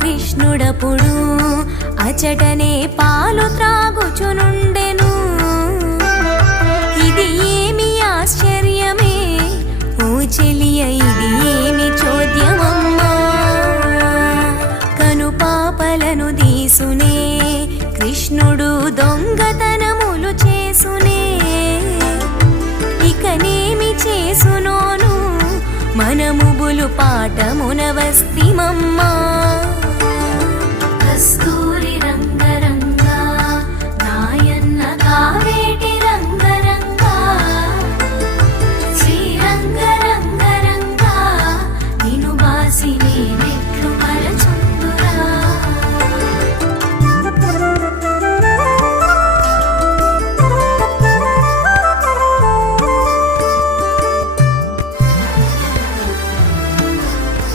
కృష్ణుడపుడు అచటనే పాలు త్రాగుచునుండెను. ఇది ఏమి ఆశ్చర్యమే? ఓ చెలియ ఇది ఏమి చోద్యమమ్మా? కను పాపలను దీసునే కృష్ణుడు దొంగతనములు చేసునే. ఇకనేమి చేసునోను? మనము బులు పాఠమున